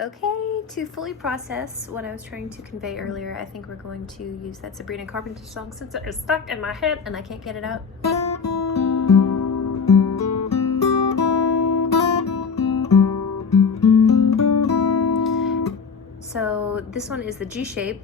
Okay, to fully process what I was trying to convey earlier, I think we're going to use that Sabrina Carpenter song since it is stuck in my head and I can't get it out. So this one is the G shape.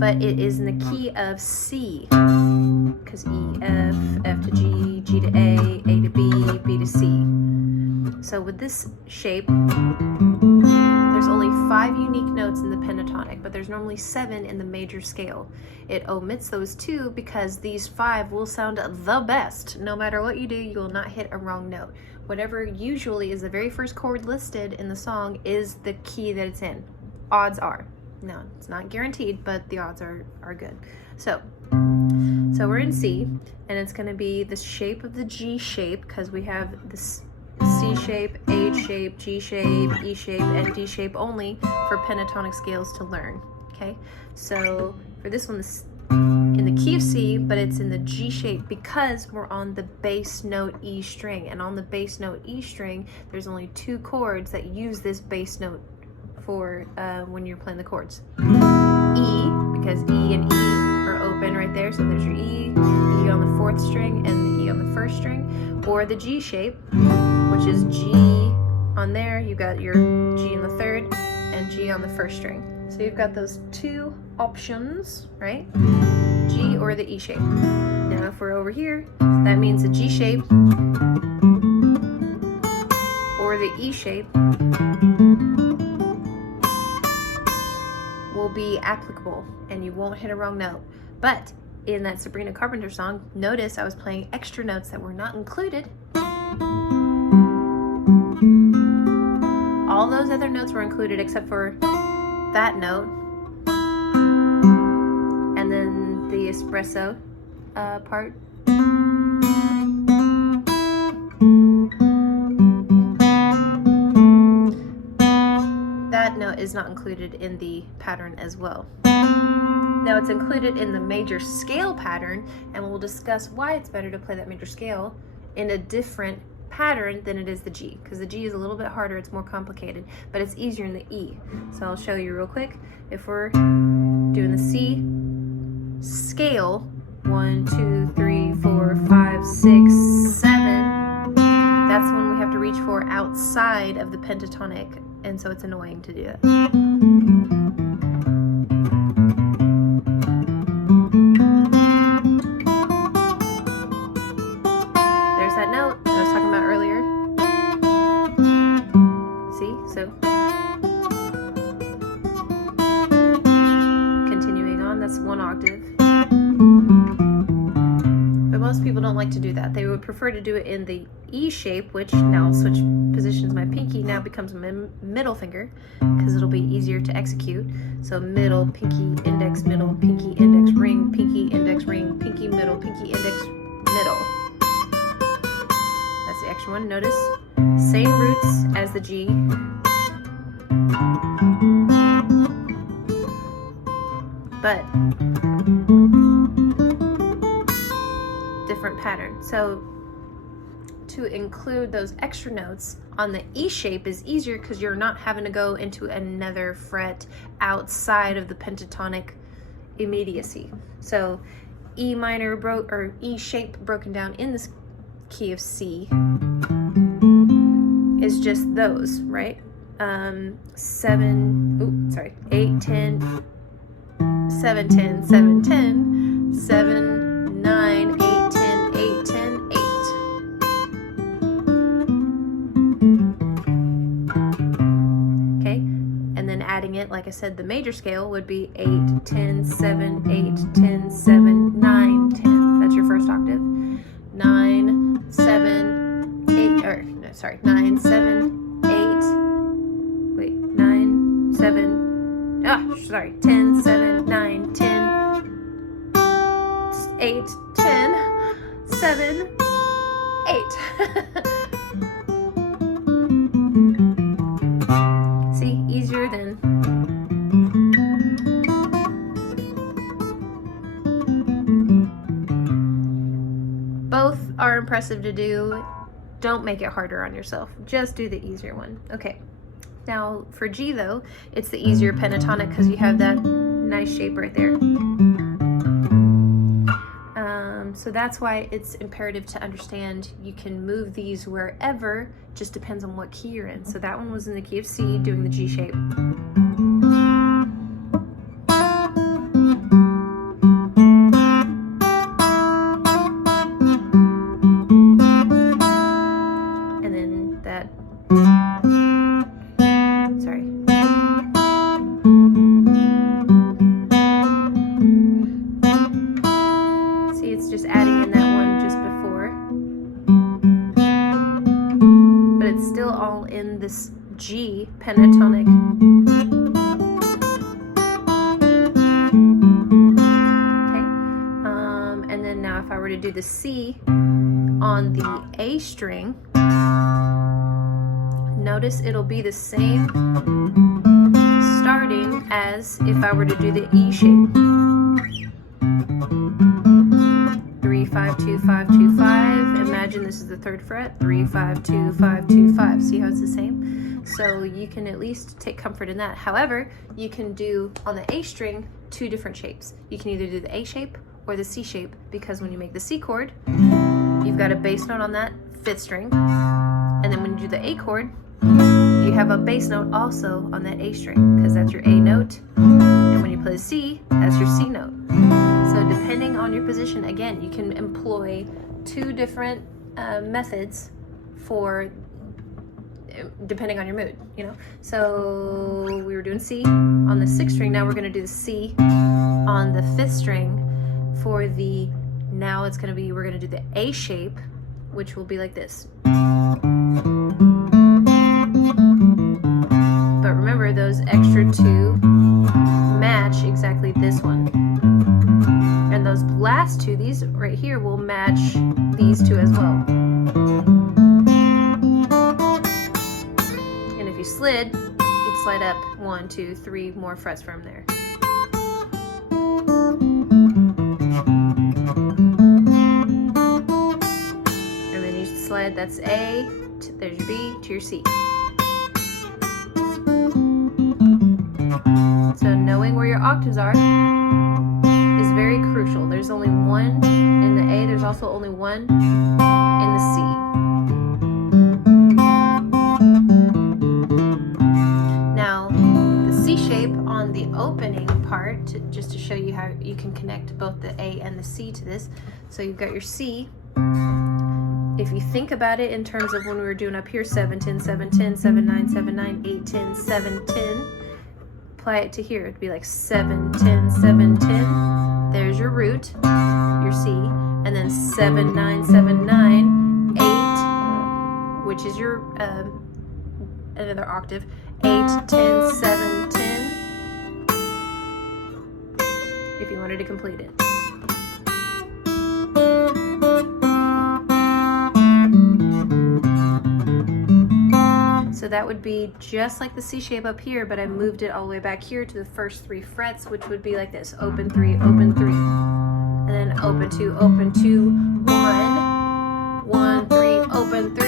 But it is in the key of C, because E, F, F to G, G to A to B, B to C. So with this shape, there's only 5 unique notes in the pentatonic, but there's normally 7 in the major scale. It omits those 2 because these 5 will sound the best. No matter what you do, you will not hit a wrong note. Whatever usually is the very first chord listed in the song is the key that it's in. Odds are. No, it's not guaranteed, but the odds are good. So we're in C, and it's going to be the shape of the G shape, because we have this C shape, H shape, G shape, E shape, and D shape only for pentatonic scales to learn. Okay, so for this one, this in the key of C, but it's in the G shape because we're on the bass note E string, and on the bass note E string, there's only 2 chords that use this bass note for when you're playing the chords. E, because E and E are open right there, so there's your E, E on the 4th string, and the E on the 1st string, or the G shape, which is G on there, you've got your G in the 3rd, and G on the 1st string. So you've got those 2 options, right? G or the E shape. Now if we're over here, that means the G shape or the E shape will be applicable and you won't hit a wrong note. But in that Sabrina Carpenter song, notice I was playing extra notes that were not included. All those other notes were included except for that note, and then the espresso part. That note is not included in the pattern as well. Now it's included in the major scale pattern, and we'll discuss why it's better to play that major scale in a different pattern than it is the G, because the G is a little bit harder, it's more complicated, but it's easier in the E. So I'll show you real quick. If we're doing the C scale, 1, 2, 3, 4, 5, 6, 7, that's when we have to reach for outside of the pentatonic, and so it's annoying to do it. There's that note that I was talking about earlier. See? So continuing on, that's 1 octave. But most people don't like to do that. They would prefer to do it in the E shape, which now I'll switch positions. My pinky now becomes my middle finger because it'll be easier to execute. So middle, pinky, index, middle, pinky, index, ring, pinky, index, ring, pinky, middle, pinky, index, middle. That's the extra one. Notice same roots as the G. But different pattern. So to include those extra notes on the E shape is easier because you're not having to go into another fret outside of the pentatonic immediacy. So E minor or E shape broken down in this key of C is just those, right? 8, 10, 7, 10, 7, 10, 7, 9, 8, 10, 8, 10, 8. Okay, and then adding it, like I said, the major scale would be 8, 10, 7, 8, 10, 7, 9, 10. That's your first octave. 9, 7, 8, or no, sorry, 9, 7, 8, wait, 9, 7, 10, 7, 9, 10, 8, 10, 7, 8. See, easier than both are impressive to do. Don't make it harder on yourself. Just do the easier one. Okay. Now for G though, it's the easier pentatonic because you have that nice shape right there. So that's why it's imperative to understand you can move these wherever, just depends on what key you're in. So that one was in the key of C, doing the G shape. And then that, sorry. It's just adding in that one just before, but it's still all in this G pentatonic. Okay, and then now if I were to do the C on the A string, notice it'll be the same starting as if I were to do the E shape. 3, 5, 2, 5, 2, 5. Imagine this is the 3rd fret. 3, 5, 2, 5, 2, 5. See how it's the same? So you can at least take comfort in that. However, you can do on the A string 2 different shapes. You can either do the A shape or the C shape, because when you make the C chord, you've got a bass note on that 5th string, and then when you do the A chord, you have a bass note also on that A string, because that's your A note, and when you play the C, that's your C note. So depending on your position, again, you can employ 2 different methods for depending on your mood, you know. So we were doing C on the 6th string, now we're going to do the C on the 5th string for the, now it's going to be, we're going to do the A shape, which will be like this. But remember, those extra 2 match exactly this one. And those last 2, these right here, will match these 2 as well. And if you slid, you'd slide up 1, 2, 3 more frets from there. And then you slide, that's A, there's your B, to your C. So knowing where your octaves are is very crucial. There's only 1 in the A, there's also only 1 in the C. Now, the C shape on the opening part, just to show you how you can connect both the A and the C to this. So you've got your C. If you think about it in terms of when we were doing up here, 7, 10, 7, 10, 7, 9, 7, 9, 8, 10, 7, 10, apply it to here. It'd be like 7, 10, 7, 10. There's your root, your C, and then 7, 9, 7, 9, 8, which is your another octave. 8, 10, 7, 10. If you wanted to complete it. So that would be just like the C shape up here, but I moved it all the way back here to the first 3 frets, which would be like this: open 3, open 3, and then open 2, 1, 1, 3, open 3.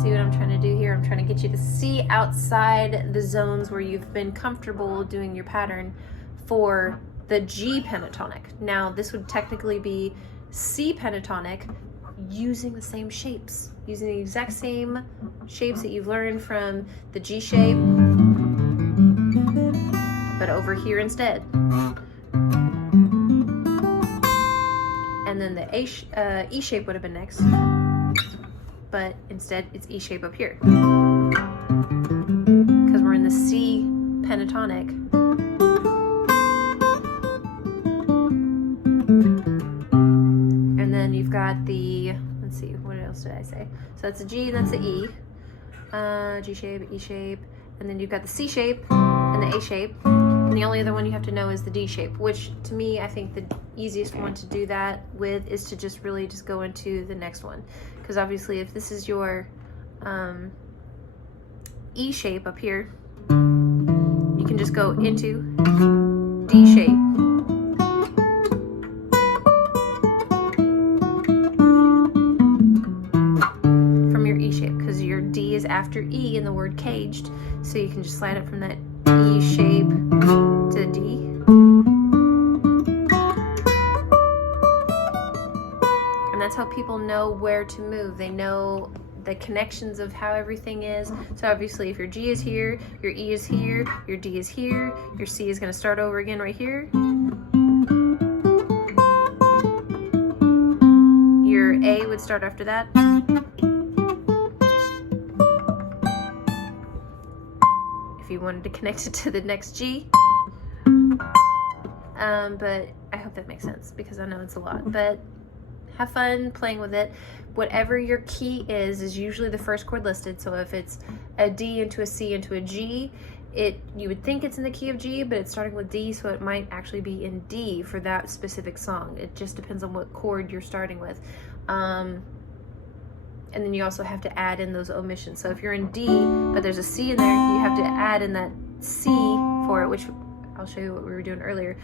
See what I'm trying to do here? I'm trying to get you to see outside the zones where you've been comfortable doing your pattern for the G pentatonic. Now this would technically be C pentatonic using the same shapes, using the exact same shapes that you've learned from the G shape, but over here instead. And then the E shape would have been next, but instead it's E shape up here, because we're in the C pentatonic. You've got the, let's see, what else did I say? So that's the G, that's the E, G shape, E shape, and then you've got the C shape and the A shape, and the only other one you have to know is the D shape, which to me, I think the easiest one to do that with is to just really just go into the next one, because obviously if this is your E shape up here, you can just go into D, after E in the word caged, so you can just slide it from that E shape to the D. And that's how people know where to move. They know the connections of how everything is. So obviously if your G is here, your E is here, your D is here, your C is going to start over again right here. Your A would start after that. If you wanted to connect it to the next G. But I hope that makes sense because I know it's a lot. But have fun playing with it. Whatever your key is usually the first chord listed. So if it's a D into a C into a G, you would think it's in the key of G, but it's starting with D, so it might actually be in D for that specific song. It just depends on what chord you're starting with. And then you also have to add in those omissions. So if you're in D, but there's a C in there, you have to add in that C for it, which I'll show you what we were doing earlier.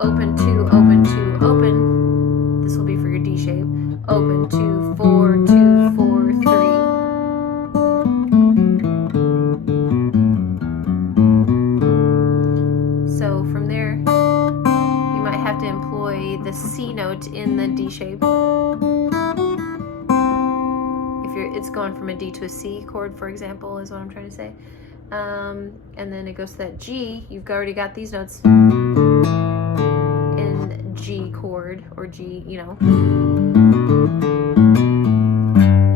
Open, 2, open, 2, open. This will be for your D shape. Open, 2, 4, 2, 4, 3. So from there, you might have to employ the C note in the D shape. If it's going from a D to a C chord, for example, is what I'm trying to say. And then it goes to that G. You've already got these notes in G chord or G, you know.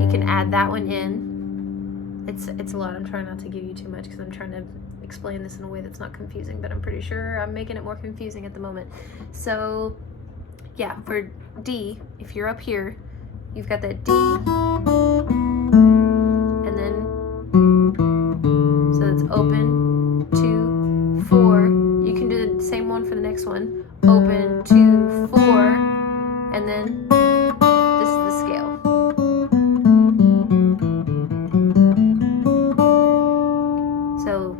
You can add that one in. It's a lot. I'm trying not to give you too much because I'm trying to explain this in a way that's not confusing, but I'm pretty sure I'm making it more confusing at the moment. So yeah, for D, if you're up here, you've got that D, and then so it's open, 2, 4. You can do the same one for the next one. Open, 2, 4, and then this is the scale. So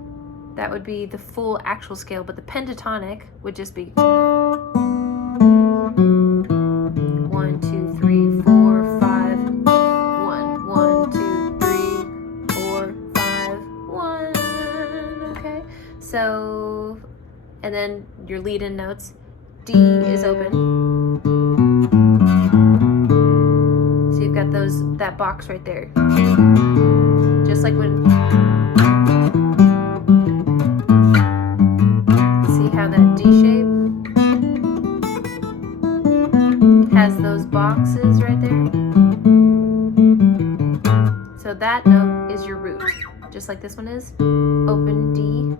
that would be the full actual scale, but the pentatonic would just be 1, 2, 3, 4, 5, 1, 1, 2, 3, 4, 5, 1. Okay, so, and then your lead-in notes. D is open. So you've got that box right there. Just like when, see how that D shape has those boxes right there? So that note is your root, just like this one is. Open D.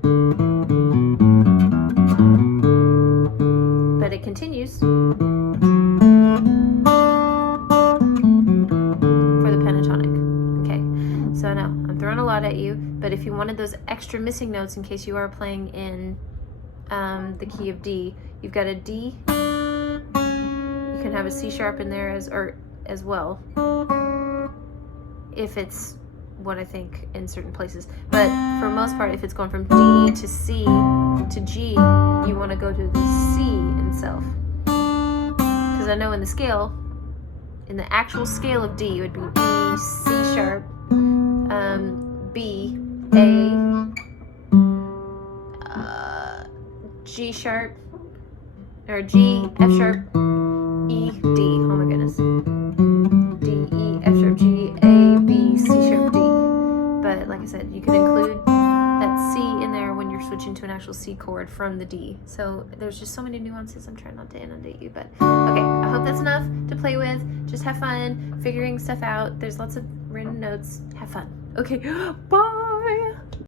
But it continues for the pentatonic. Okay, so I know I'm throwing a lot at you, but if you wanted those extra missing notes in case you are playing in the key of D, you've got a D. You can have a C sharp in there as well, if it's what I think in certain places. But for most part, if it's going from D to C to G, you want to go to the C itself. Because I know in the scale, in the actual scale of D, it would be E, C sharp, B, A, G sharp, or G, F sharp, E, D. Oh my goodness. D, E, F sharp, G, A, B, C sharp, D. But like I said, you can include that C in there when you're switching to an actual C chord from the D. So there's just so many nuances. I'm trying not to inundate you, but okay, I hope that's enough to play with. Just have fun figuring stuff out. There's lots of random notes. Have fun. Okay, bye.